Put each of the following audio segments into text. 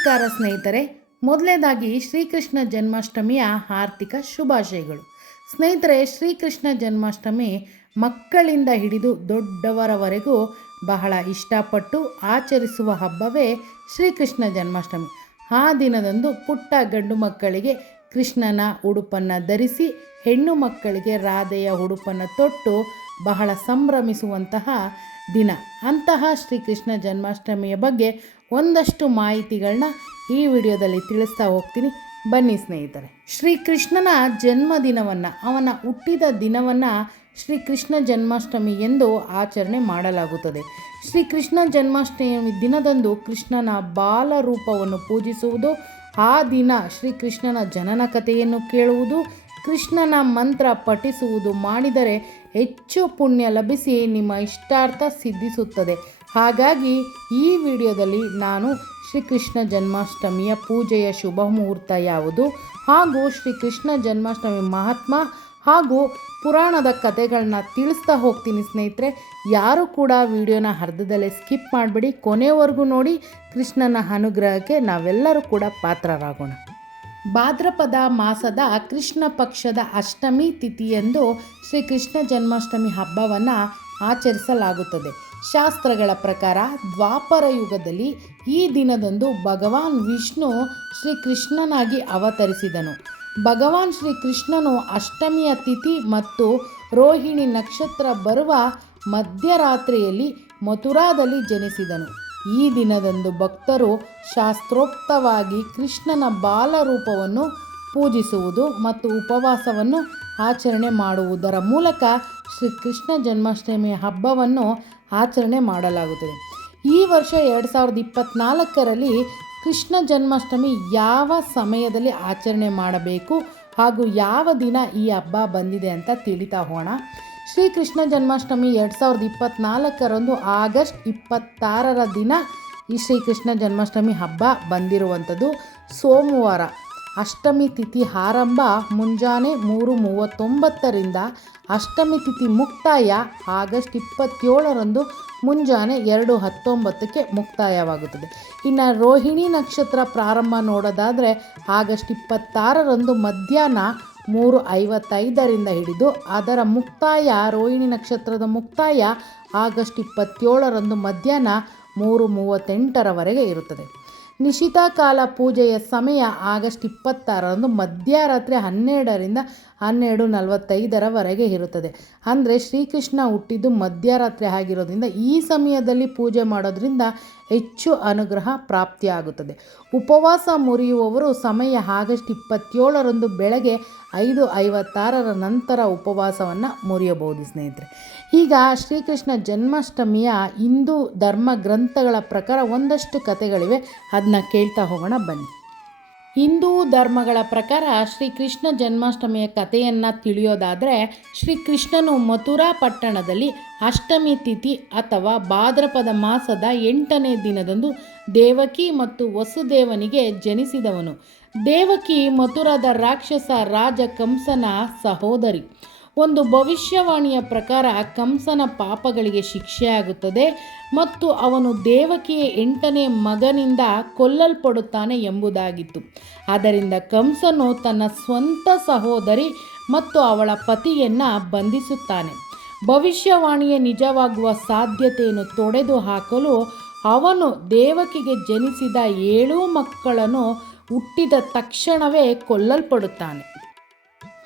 ನಮಸ್ಕಾರ ಸ್ನೇಹಿತರೆ. ಮೊದಲನೇದಾಗಿ ಶ್ರೀಕೃಷ್ಣ ಜನ್ಮಾಷ್ಟಮಿಯ ಆರ್ಥಿಕ ಶುಭಾಶಯಗಳು. ಸ್ನೇಹಿತರೆ, ಶ್ರೀಕೃಷ್ಣ ಜನ್ಮಾಷ್ಟಮಿ ಮಕ್ಕಳಿಂದ ಹಿಡಿದು ದೊಡ್ಡವರವರೆಗೂ ಬಹಳ ಇಷ್ಟಪಟ್ಟು ಆಚರಿಸುವ ಹಬ್ಬವೇ ಶ್ರೀಕೃಷ್ಣ ಜನ್ಮಾಷ್ಟಮಿ. ಆ ದಿನದಂದು ಪುಟ್ಟ ಗಂಡು ಮಕ್ಕಳಿಗೆ ಕೃಷ್ಣನ ಉಡುಪನ್ನು ಧರಿಸಿ, ಹೆಣ್ಣು ಮಕ್ಕಳಿಗೆ ರಾಧೆಯ ಉಡುಪನ್ನು ತೊಟ್ಟು ಬಹಳ ಸಂಭ್ರಮಿಸುವಂತಹ ದಿನ. ಅಂತಹ ಶ್ರೀಕೃಷ್ಣ ಜನ್ಮಾಷ್ಟಮಿಯ ಬಗ್ಗೆ ಒಂದಷ್ಟು ಮಾಹಿತಿಗಳನ್ನ ಈ ವಿಡಿಯೋದಲ್ಲಿ ತಿಳಿಸ್ತಾ ಹೋಗ್ತೀನಿ. ಬನ್ನಿ ಸ್ನೇಹಿತರೆ, ಶ್ರೀಕೃಷ್ಣನ ಜನ್ಮದಿನವನ್ನು, ಅವನ ಹುಟ್ಟಿದ ದಿನವನ್ನು ಶ್ರೀಕೃಷ್ಣ ಜನ್ಮಾಷ್ಟಮಿ ಎಂದು ಆಚರಣೆ ಮಾಡಲಾಗುತ್ತದೆ. ಶ್ರೀಕೃಷ್ಣ ಜನ್ಮಾಷ್ಟಮಿ ದಿನದಂದು ಕೃಷ್ಣನ ಬಾಲರೂಪವನ್ನು ಪೂಜಿಸುವುದು, ಆ ದಿನ ಶ್ರೀಕೃಷ್ಣನ ಜನನ ಕಥೆಯನ್ನು ಕೇಳುವುದು, ಕೃಷ್ಣನ ಮಂತ್ರ ಪಠಿಸುವುದು ಮಾಡಿದರೆ ಹೆಚ್ಚು ಪುಣ್ಯ ಲಭಿಸಿ ನಿಮ್ಮ ಇಷ್ಟಾರ್ಥ ಸಿದ್ಧಿಸುತ್ತದೆ. ಹಾಗಾಗಿ ಈ ವಿಡಿಯೋದಲ್ಲಿ ನಾನು ಶ್ರೀಕೃಷ್ಣ ಜನ್ಮಾಷ್ಟಮಿಯ ಪೂಜೆಯ ಶುಭ ಮುಹೂರ್ತ ಯಾವುದು ಹಾಗೂ ಶ್ರೀಕೃಷ್ಣ ಜನ್ಮಾಷ್ಟಮಿ ಮಹಾತ್ಮ ಹಾಗೂ ಪುರಾಣದ ಕಥೆಗಳನ್ನ ತಿಳಿಸ್ತಾ ಹೋಗ್ತೀನಿ ಸ್ನೇಹಿತರೆ. ಯಾರು ಕೂಡ ವಿಡಿಯೋನ ಅರ್ಧದಲ್ಲೇ ಸ್ಕಿಪ್ ಮಾಡಿಬಿಡಿ, ಕೊನೆವರೆಗೂ ನೋಡಿ ಕೃಷ್ಣನ ಅನುಗ್ರಹಕ್ಕೆ ನಾವೆಲ್ಲರೂ ಕೂಡ ಪಾತ್ರರಾಗೋಣ. ಭಾದ್ರಪದ ಮಾಸದ ಕೃಷ್ಣ ಪಕ್ಷದ ಅಷ್ಟಮಿ ತಿಥಿಯಂದು ಶ್ರೀಕೃಷ್ಣ ಜನ್ಮಾಷ್ಟಮಿ ಹಬ್ಬವನ್ನು ಆಚರಿಸಲಾಗುತ್ತದೆ. ಶಾಸ್ತ್ರಗಳ ಪ್ರಕಾರ ದ್ವಾಪರ ಯುಗದಲ್ಲಿ ಈ ದಿನದಂದು ಭಗವಾನ್ ವಿಷ್ಣು ಶ್ರೀಕೃಷ್ಣನಾಗಿ ಅವತರಿಸಿದನು. ಭಗವಾನ್ ಶ್ರೀಕೃಷ್ಣನು ಅಷ್ಟಮಿಯ ತಿಥಿ ಮತ್ತು ರೋಹಿಣಿ ನಕ್ಷತ್ರ ಬರುವ ಮಧ್ಯರಾತ್ರಿಯಲ್ಲಿ ಮಥುರಾದಲ್ಲಿ ಜನಿಸಿದನು. ಈ ದಿನದಂದು ಭಕ್ತರು ಶಾಸ್ತ್ರೋಕ್ತವಾಗಿ ಕೃಷ್ಣನ ಬಾಲರೂಪವನ್ನು ಪೂಜಿಸುವುದು ಮತ್ತು ಉಪವಾಸವನ್ನು ಆಚರಣೆ ಮಾಡುವುದರ ಮೂಲಕ ಶ್ರೀಕೃಷ್ಣ ಜನ್ಮಾಷ್ಟಮಿ ಹಬ್ಬವನ್ನು ಆಚರಣೆ ಮಾಡಲಾಗುತ್ತದೆ. ಈ ವರ್ಷ ಎರಡು ಸಾವಿರದ ಇಪ್ಪತ್ತ್ನಾಲ್ಕರಲ್ಲಿ ಕೃಷ್ಣ ಜನ್ಮಾಷ್ಟಮಿ ಯಾವ ಸಮಯದಲ್ಲಿ ಆಚರಣೆ ಮಾಡಬೇಕು ಹಾಗೂ ಯಾವ ದಿನ ಈ ಹಬ್ಬ ಬಂದಿದೆ ಅಂತ ತಿಳಿತಾ ಹೋಣ ಶ್ರೀಕೃಷ್ಣ ಜನ್ಮಾಷ್ಟಮಿ ಎರಡು ಸಾವಿರದ ಇಪ್ಪತ್ತ್ನಾಲ್ಕರಂದು ಆಗಸ್ಟ್ ಇಪ್ಪತ್ತಾರರ ದಿನ ಈ ಶ್ರೀಕೃಷ್ಣ ಜನ್ಮಾಷ್ಟಮಿ ಹಬ್ಬ ಬಂದಿರುವಂಥದ್ದು ಸೋಮವಾರ. ಅಷ್ಟಮಿ ತಿಥಿ ಆರಂಭ ಮುಂಜಾನೆ ಮೂರು ಮೂವತ್ತೊಂಬತ್ತರಿಂದ ಅಷ್ಟಮಿ ತಿಥಿ ಮುಕ್ತಾಯ ಆಗಸ್ಟ್ ಇಪ್ಪತ್ತೇಳರಂದು ಮುಂಜಾನೆ ಎರಡು ಹತ್ತೊಂಬತ್ತಕ್ಕೆ ಮುಕ್ತಾಯವಾಗುತ್ತದೆ. ಇನ್ನು ರೋಹಿಣಿ ನಕ್ಷತ್ರ ಪ್ರಾರಂಭ ನೋಡೋದಾದರೆ ಆಗಸ್ಟ್ ಇಪ್ಪತ್ತಾರರಂದು ಮಧ್ಯಾಹ್ನ ಮೂರು ಐವತ್ತೈದರಿಂದ ಹಿಡಿದು ಅದರ ಮುಕ್ತಾಯ, ರೋಹಿಣಿ ನಕ್ಷತ್ರದ ಮುಕ್ತಾಯ ಆಗಸ್ಟ್ ಇಪ್ಪತ್ತೇಳರಂದು ಮಧ್ಯಾಹ್ನ ಮೂರು ಮೂವತ್ತೆಂಟರವರೆಗೆ ಇರುತ್ತದೆ. ನಿಶಿತಾ ಕಾಲ ಪೂಜೆಯ ಸಮಯ ಆಗಸ್ಟ್ ಇಪ್ಪತ್ತಾರರಂದು ಮಧ್ಯರಾತ್ರಿ ಹನ್ನೆರಡರಿಂದ ಹನ್ನೆರಡು ನಲವತ್ತೈದರವರೆಗೆ ಇರುತ್ತದೆ. ಅಂದರೆ ಶ್ರೀಕೃಷ್ಣ ಹುಟ್ಟಿದ್ದು ಮಧ್ಯರಾತ್ರಿ ಆಗಿರೋದ್ರಿಂದ ಈ ಸಮಯದಲ್ಲಿ ಪೂಜೆ ಮಾಡೋದ್ರಿಂದ ಹೆಚ್ಚು ಅನುಗ್ರಹ ಪ್ರಾಪ್ತಿಯಾಗುತ್ತದೆ. ಉಪವಾಸ ಮುರಿಯುವವರು ಸಮಯ ಆಗಸ್ಟ್ ಇಪ್ಪತ್ತೇಳರಂದು ಬೆಳಗ್ಗೆ ಐದು ಐವತ್ತಾರರ ನಂತರ ಉಪವಾಸವನ್ನು ಮುರಿಯಬಹುದು, ಸ್ನೇಹಿತರೆ. ಈಗ ಶ್ರೀಕೃಷ್ಣ ಜನ್ಮಾಷ್ಟಮಿಯ ಹಿಂದೂ ಧರ್ಮ ಗ್ರಂಥಗಳ ಪ್ರಕಾರ ಒಂದಷ್ಟು ಕಥೆಗಳಿವೆ. ಅದನ್ನ ಕೇಳ್ತಾ ಹೋಗೋಣ, ಬನ್ನಿ. ಹಿಂದೂ ಧರ್ಮಗಳ ಪ್ರಕಾರ ಶ್ರೀಕೃಷ್ಣ ಜನ್ಮಾಷ್ಟಮಿಯ ಕಥೆಯನ್ನು ತಿಳಿಯೋದಾದರೆ ಶ್ರೀಕೃಷ್ಣನು ಮಥುರಾ ಪಟ್ಟಣದಲ್ಲಿ ಅಷ್ಟಮಿ ತಿಥಿ ಅಥವಾ ಭಾದ್ರಪದ ಮಾಸದ ಎಂಟನೇ ದಿನದಂದು ದೇವಕಿ ಮತ್ತು ವಸುದೇವನಿಗೆ ಜನಿಸಿದವನು. ದೇವಕಿ ಮಥುರಾದ ರಾಕ್ಷಸ ರಾಜ ಕಂಸನ ಸಹೋದರಿ. ಒಂದು ಭವಿಷ್ಯವಾಣಿಯ ಪ್ರಕಾರ ಕಂಸನ ಪಾಪಗಳಿಗೆ ಶಿಕ್ಷೆಯಾಗುತ್ತದೆ ಮತ್ತು ಅವನು ದೇವಕಿಯ ಎಂಟನೇ ಮಗನಿಂದ ಕೊಲ್ಲಲ್ಪಡುತ್ತಾನೆ ಎಂಬುದಾಗಿತ್ತು. ಆದ್ದರಿಂದ ಕಂಸನು ತನ್ನ ಸ್ವಂತ ಸಹೋದರಿ ಮತ್ತು ಅವಳ ಪತಿಯನ್ನು ಬಂಧಿಸುತ್ತಾನೆ. ಭವಿಷ್ಯವಾಣಿಯ ನಿಜವಾಗುವ ಸಾಧ್ಯತೆಯನ್ನು ತೊಡೆದು ಹಾಕಲು ಅವನು ದೇವಕಿಗೆ ಜನಿಸಿದ ಏಳು ಮಕ್ಕಳನ್ನು ಹುಟ್ಟಿದ ತಕ್ಷಣವೇ ಕೊಲ್ಲಲ್ಪಡುತ್ತಾನೆ.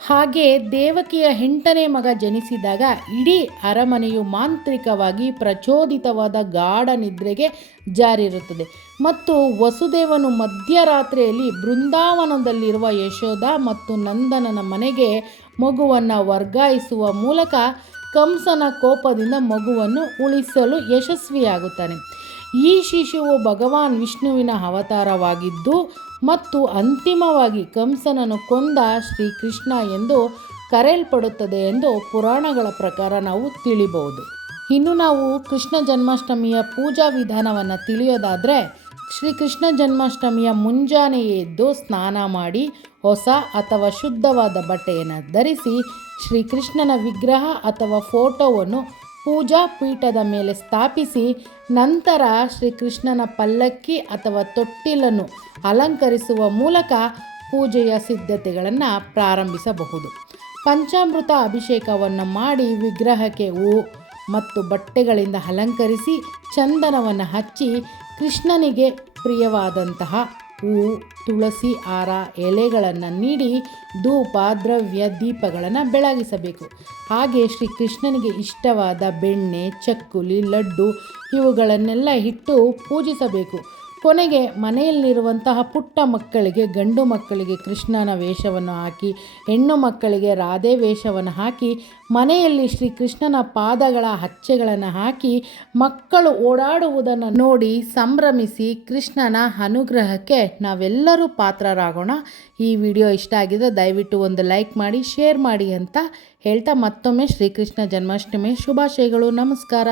ಹಾಗೆ ದೇವಕಿಯ ಎಂಟನೇ ಮಗ ಜನಿಸಿದಾಗ ಇಡೀ ಅರಮನೆಯು ಮಾಂತ್ರಿಕವಾಗಿ ಪ್ರಚೋದಿತವಾದ ಗಾಢ ನಿದ್ರೆಗೆ ಜಾರಿರುತ್ತದೆ. ಮತ್ತು ವಸುದೇವನು ಮಧ್ಯರಾತ್ರಿಯಲ್ಲಿ ಬೃಂದಾವನದಲ್ಲಿರುವ ಯಶೋಧ ಮತ್ತು ನಂದನನ ಮನೆಗೆ ಮಗುವನ್ನು ವರ್ಗಾಯಿಸುವ ಮೂಲಕ ಕಂಸನ ಕೋಪದಿಂದ ಮಗುವನ್ನು ಉಳಿಸಲು ಯಶಸ್ವಿಯಾಗುತ್ತಾನೆ. ಈ ಶಿಶುವು ಭಗವಾನ್ ವಿಷ್ಣುವಿನ ಅವತಾರವಾಗಿದ್ದು ಮತ್ತು ಅಂತಿಮವಾಗಿ ಕಂಸನನ್ನು ಕೊಂದ ಶ್ರೀಕೃಷ್ಣ ಎಂದು ಕರೆಯಲ್ಪಡುತ್ತದೆ ಎಂದು ಪುರಾಣಗಳ ಪ್ರಕಾರ ನಾವು ತಿಳಿಬಹುದು. ಇನ್ನು ನಾವು ಕೃಷ್ಣ ಜನ್ಮಾಷ್ಟಮಿಯ ಪೂಜಾ ವಿಧಾನವನ್ನು ತಿಳಿಯೋದಾದರೆ, ಶ್ರೀಕೃಷ್ಣ ಜನ್ಮಾಷ್ಟಮಿಯ ಮುಂಜಾನೆಯೇ ಎದ್ದು ಸ್ನಾನ ಮಾಡಿ ಹೊಸ ಅಥವಾ ಶುದ್ಧವಾದ ಬಟ್ಟೆಯನ್ನು ಧರಿಸಿ ಶ್ರೀಕೃಷ್ಣನ ವಿಗ್ರಹ ಅಥವಾ ಫೋಟೋವನ್ನು ಪೂಜಾ ಪೀಠದ ಮೇಲೆ ಸ್ಥಾಪಿಸಿ ನಂತರ ಶ್ರೀಕೃಷ್ಣನ ಪಲ್ಲಕ್ಕಿ ಅಥವಾ ತೊಟ್ಟಿಲನ್ನು ಅಲಂಕರಿಸುವ ಮೂಲಕ ಪೂಜೆಯ ಸಿದ್ಧತೆಗಳನ್ನು ಪ್ರಾರಂಭಿಸಬಹುದು. ಪಂಚಾಮೃತ ಅಭಿಷೇಕವನ್ನು ಮಾಡಿ ವಿಗ್ರಹಕ್ಕೆ ಹೂ ಮತ್ತು ಬಟ್ಟೆಗಳಿಂದ ಅಲಂಕರಿಸಿ ಚಂದನವನ್ನು ಹಚ್ಚಿ ಕೃಷ್ಣನಿಗೆ ಪ್ರಿಯವಾದಂತಹ ಹೂವು ತುಳಸಿ ಹಾರ ಎಲೆಗಳನ್ನು ನೀಡಿ ಧೂಪ, ದ್ರವ್ಯ, ದೀಪಗಳನ್ನು ಬೆಳಗಿಸಬೇಕು. ಹಾಗೆ ಶ್ರೀ ಕೃಷ್ಣನಿಗೆ ಇಷ್ಟವಾದ ಬೆಣ್ಣೆ, ಚಕ್ಕುಲಿ, ಲಡ್ಡು ಇವುಗಳನ್ನೆಲ್ಲ ಇಟ್ಟು ಪೂಜಿಸಬೇಕು. ಕೊನೆಗೆ ಮನೆಯಲ್ಲಿರುವಂತಹ ಪುಟ್ಟ ಮಕ್ಕಳಿಗೆ, ಗಂಡು ಮಕ್ಕಳಿಗೆ ಕೃಷ್ಣನ ವೇಷವನ್ನು ಹಾಕಿ, ಹೆಣ್ಣು ಮಕ್ಕಳಿಗೆ ರಾಧೆ ವೇಷವನ್ನು ಹಾಕಿ, ಮನೆಯಲ್ಲಿ ಶ್ರೀ ಕೃಷ್ಣನ ಪಾದಗಳ ಹಚ್ಚೆಗಳನ್ನು ಹಾಕಿ, ಮಕ್ಕಳು ಓಡಾಡುವುದನ್ನು ನೋಡಿ ಸಂಭ್ರಮಿಸಿ ಕೃಷ್ಣನ ಅನುಗ್ರಹಕ್ಕೆ ನಾವೆಲ್ಲರೂ ಪಾತ್ರರಾಗೋಣ. ಈ ವಿಡಿಯೋ ಇಷ್ಟ ಆಗಿದ್ರೆ ದಯವಿಟ್ಟು ಒಂದು ಲೈಕ್ ಮಾಡಿ, ಶೇರ್ ಮಾಡಿ ಅಂತ ಹೇಳ್ತಾ ಮತ್ತೊಮ್ಮೆ ಶ್ರೀಕೃಷ್ಣ ಜನ್ಮಾಷ್ಟಮಿ ಶುಭಾಶಯಗಳು. ನಮಸ್ಕಾರ.